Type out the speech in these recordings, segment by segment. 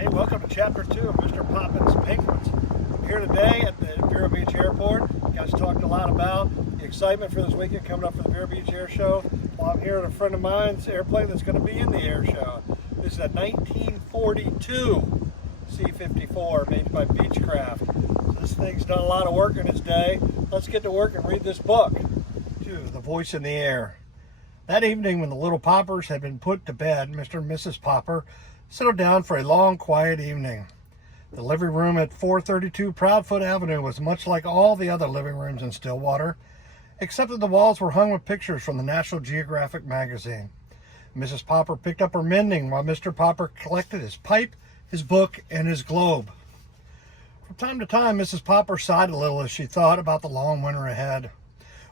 Hey, welcome to Chapter 2 of Mr. Poppins' Penguins. I'm here today at the Vero Beach Airport. You guys talked a lot about the excitement for this weekend coming up for the Vero Beach Air Show. Well, I'm here at a friend of mine's airplane that's going to be in the air show. This is a 1942 C-54 made by Beechcraft. So this thing's done a lot of work in its day. Let's get to work and read this book. The Voice in the Air. That evening when the little Poppers had been put to bed, Mr. and Mrs. Popper settled down for a long, quiet evening. The living room at 432 Proudfoot Avenue was much like all the other living rooms in Stillwater, except that the walls were hung with pictures from the National Geographic magazine. Mrs. Popper picked up her mending while Mr. Popper collected his pipe, his book, and his globe. From time to time, Mrs. Popper sighed a little as she thought about the long winter ahead.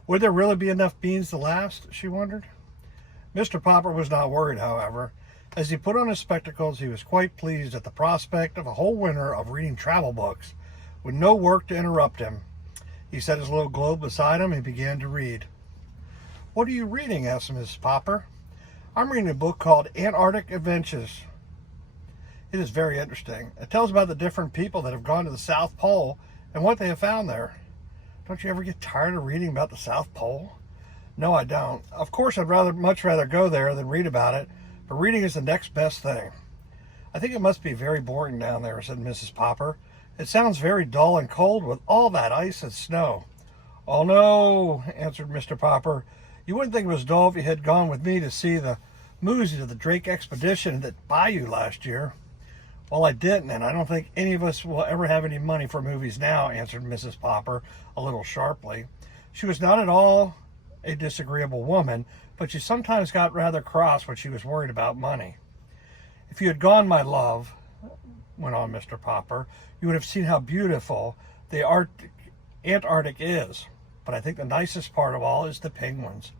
Would there really be enough beans to last, she wondered. Mr. Popper was not worried, however. As he put on his spectacles, he was quite pleased at the prospect of a whole winter of reading travel books, with no work to interrupt him. He set his little globe beside him and began to read. "What are you reading?" asked Mrs. Popper. "I'm reading a book called Antarctic Adventures. It is very interesting. It tells about the different people that have gone to the South Pole and what they have found there." "Don't you ever get tired of reading about the South Pole?" "No, I don't. Of course, I'd much rather go there than read about it, but reading is the next best thing." "I think it must be very boring down there," said Mrs. Popper. "It sounds very dull and cold with all that ice and snow." "Oh, no," answered Mr. Popper. "You wouldn't think it was dull if you had gone with me to see the movies of the Drake expedition at Bayou last year." "Well, I didn't, and I don't think any of us will ever have any money for movies now," answered Mrs. Popper a little sharply. She was not at all a disagreeable woman, but she sometimes got rather cross when she was worried about money. "If you had gone, my love," went on Mr. Popper, "you would have seen how beautiful the Antarctic is. But I think the nicest part of all is the penguins.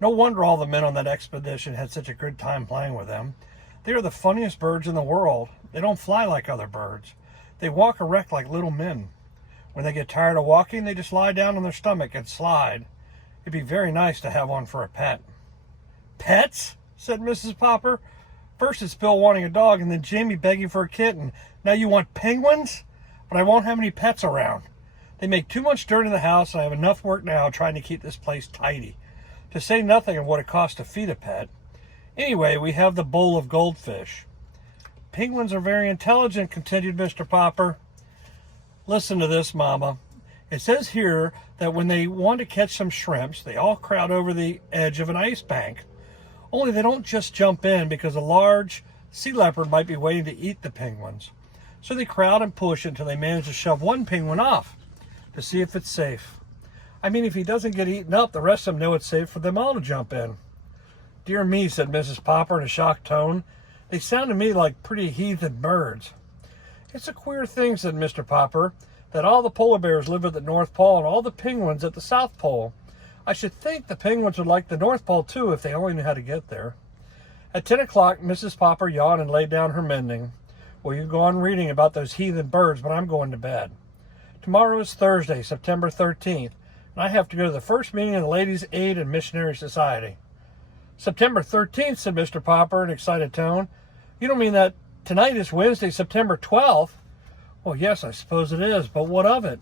No wonder all the men on that expedition had such a good time playing with them. They are the funniest birds in the world. They don't fly like other birds. They walk erect like little men. When they get tired of walking, they just lie down on their stomach and slide. It'd be very nice to have one for a pet." "Pets?" said Mrs. Popper. "First it's Bill wanting a dog, and then Jamie begging for a kitten. Now you want penguins? But I won't have any pets around. They make too much dirt in the house, and I have enough work now trying to keep this place tidy, to say nothing of what it costs to feed a pet. Anyway, we have the bowl of goldfish." "Penguins are very intelligent," continued Mr. Popper. "Listen to this, Mama. It says here that when they want to catch some shrimps, they all crowd over the edge of an ice bank. Only they don't just jump in because a large sea leopard might be waiting to eat the penguins. So they crowd and push until they manage to shove one penguin off to see if it's safe. I mean, if he doesn't get eaten up, the rest of them know it's safe for them all to jump in." "Dear me," said Mrs. Popper in a shocked tone. "They sound to me like pretty heathen birds." "It's a queer thing," said Mr. Popper, "that all the polar bears live at the North Pole and all the penguins at the South Pole. I should think the penguins would like the North Pole too if they only knew how to get there." At 10 o'clock, Mrs. Popper yawned and laid down her mending. "Well, you go on reading about those heathen birds, but I'm going to bed. Tomorrow is Thursday, September 13th, and I have to go to the first meeting of the Ladies' Aid and Missionary Society." "September 13th, said Mr. Popper in an excited tone. "You don't mean that tonight is Wednesday, September 12th? "Well, yes, I suppose it is, but what of it?"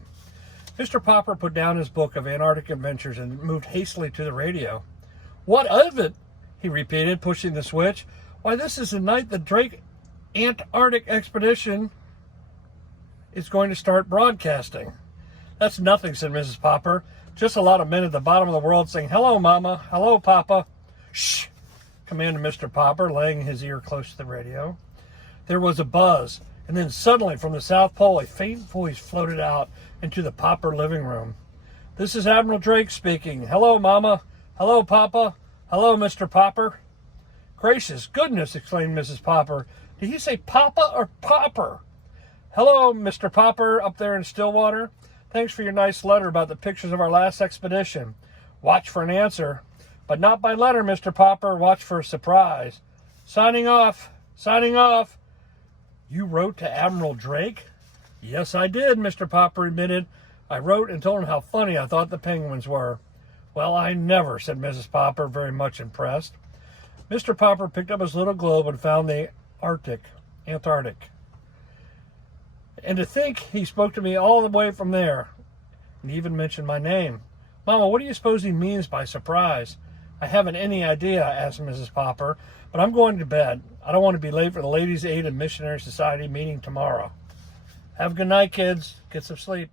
Mr. Popper put down his book of Antarctic adventures and moved hastily to the radio. "What of it?" he repeated, pushing the switch. "Why, this is the night the Drake Antarctic expedition is going to start broadcasting." "That's nothing," said Mrs. Popper. "Just a lot of men at the bottom of the world saying, 'Hello, Mama. Hello, Papa.'" "Shh," commanded Mr. Popper, laying his ear close to the radio. There was a buzz, and then suddenly from the South Pole a faint voice floated out into the Popper living room. "This is Admiral Drake speaking. Hello, Mama. Hello, Papa. Hello, Mr. Popper." "Gracious goodness," exclaimed Mrs. Popper. "Did he say Papa or Popper?" "Hello, Mr. Popper, up there in Stillwater. Thanks for your nice letter about the pictures of our last expedition. Watch for an answer. But not by letter, Mr. Popper. Watch for a surprise. Signing off. Signing off." "You wrote to Admiral Drake?" "Yes, I did," Mr. Popper admitted. "I wrote and told him how funny I thought the penguins were." "Well, I never," said Mrs. Popper, very much impressed. Mr. Popper picked up his little globe and found the Antarctic. And to think he spoke to me all the way from there and even mentioned my name. Mama, what do you suppose he means by surprise? I haven't any idea, asked Mrs. Popper, but I'm going to bed. I don't want to be late for the Ladies' Aid and Missionary Society meeting tomorrow. Have a good night, kids. Get some sleep.